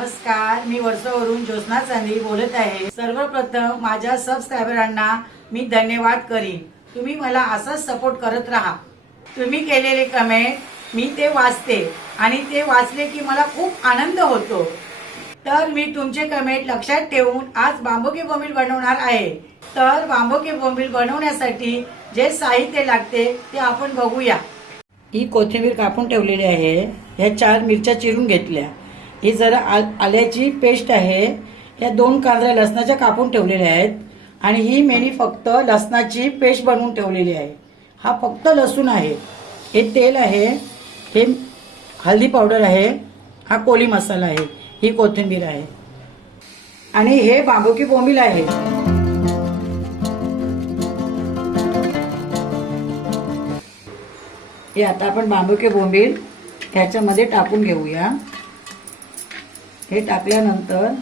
नमस्कार, मी वर्षावरून ज्योत्स्ना चांदी बोलत आहे। सर्वप्रथम माझ्या सबस्क्रायबरांना मी धन्यवाद करीन। तुम्ही मला असंच सपोर्ट करत राहा। तुम्ही केलेले कमेंट मी ते वाचते आणि ते वाचले की मला खूप आनंद होतो। तर मी तुमचे कमेंट लक्षात ठेवून आज बांबुकी बोंबील बनवणार आहे। तर बांबुकी बोंबील बनवण्यासाठी जे साहित्य लागते ते आपण बघूया। ही कोथिंबीर कापून ठेवलेली आहे। ह्या 4 मिरच्या चिरून घेतल्या। ही जरा आल्याची पेस्ट आहे। ह्या 2 कांद्या लसणाच्या कापून ठेवलेल्या आहेत आणि ही मेनी फक्त लसणाची पेस्ट बनवून ठेवलेली आहे। हा फक्त लसूण आहे। हे तेल आहे, हे हळदी पावडर आहे, हा कोली मसाला आहे, ही कोथिंबीर आहे आणि हे बांबुकी बोंबील आहे। हे आता आपण बांबुकी बोंबील ह्याच्यामध्ये टाकून घेऊया। हे टाकल्यानंतर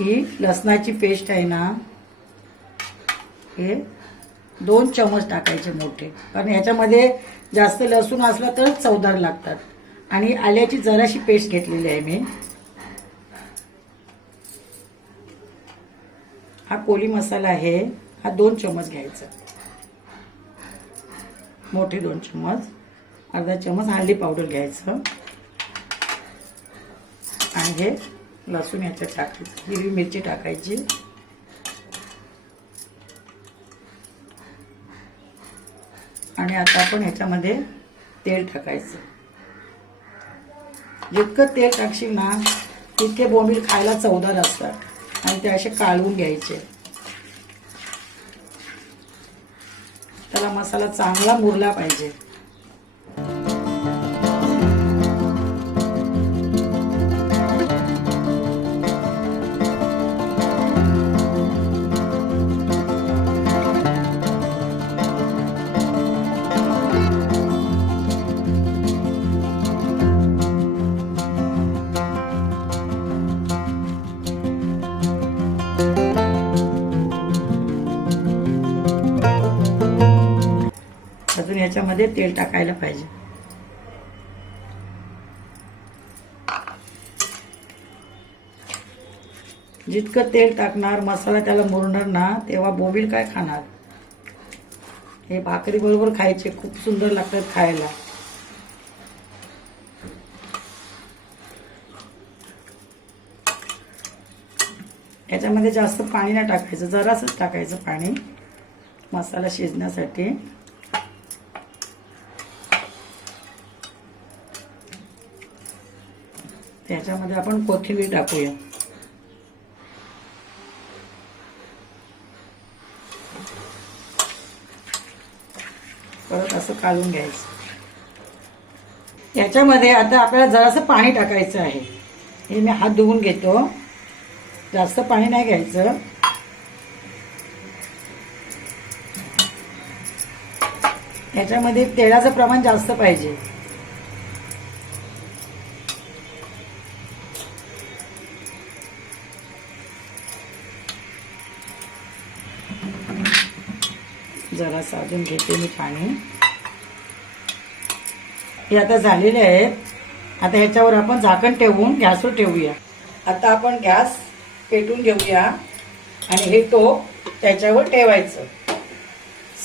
ही लसणाची पेस्ट आहे ना, हे 2 चमच टाकायचे मोठे, कारण ह्याच्यामध्ये जास्त लसूण असला तर चवदार लागतात। आणि आल्याची जराशी पेस्ट घेतलेली आहे मी। हा कोली मसाला आहे, हा 2 चमच घ्यायचा, मोठे 2 चमच। अर्धा चमच हळदी पावडर घ्यायचं आणि हे लसूण याच्यात टाकायचं। हिरवी मिरची टाकायची आणि आता आपण ह्याच्यामध्ये तेल टाकायचं। जितकं तेल टाकशील ना तितके बोंबील खायला चवदार असतात आणि ते असे काढून घ्यायचे। त्याला मसाला चांगला मुरला पाहिजे। अजून याच्यामध्ये तेल टाकायला पाहिजे। जितकं तेल टाकणार मसाला त्याला मुरणार ना, तेव्हा बोंबील काय खाणार। हे भाकरी बरोबर खायचे, खूप सुंदर लागतात खायला। याच्यामध्ये जास्त पाणी नाही टाकायचं, जरासच टाकायचं पाणी मसाला शिजण्यासाठी। त्याच्यामध्ये आपण कोथिंबीर टाकूया। परत असं काढून घ्यायचं। याच्यामध्ये आता आपल्याला जरासं पाणी टाकायचं आहे। हे मी हात धुवून घेतो, जास्त पाणी नाही घ्यायचं। याच्यामध्ये तेलाचं प्रमाण जास्त पाहिजे। जरा साजून घेते मी पाणी। हे आता झालेले आहेत। आता ह्याच्यावर आपण झाकण ठेवून गॅसवर ठेवूया। आता आपण गॅस पेटून घेऊया आणि हे टोप त्याच्यावर ठेवायचं।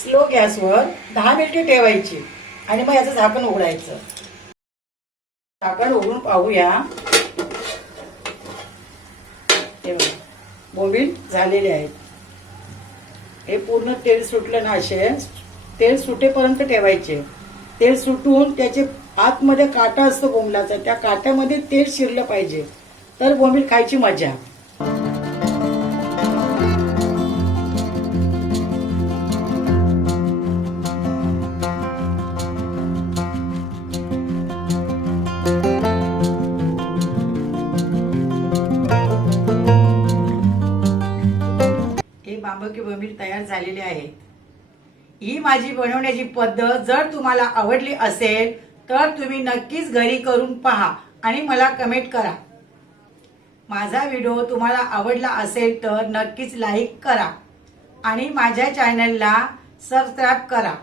स्लो गॅसवर 10 मिनिटे ठेवायची आणि मग याचं झाकण उघडायचं। झाकण उघडून पाहूया। हे बघा, बोंबील झालेले आहेत। हे पूर्ण तेल सुटलं ना, असे तेल सुटेपर्यंत ठेवायचे। तेल सुटून त्याचे आतमध्ये काटा असतो बोंबलाचा, त्या काट्यामध्ये तेल शिरलं पाहिजे, तर बोंबील खायची मजा। हे बांबुकी बोंबील तयार झालेले आहे। ही माझी बनवण्याची पद्धत जर तुम्हाला आवडली असेल तर तुम्ही नक्कीच घरी करून पहा आणि मला कमेंट करा। माझा व्हिडिओ तुम्हाला आवडला असेल तर नक्कीच लाईक करा आणि माझ्या चॅनलला सबस्क्राइब करा।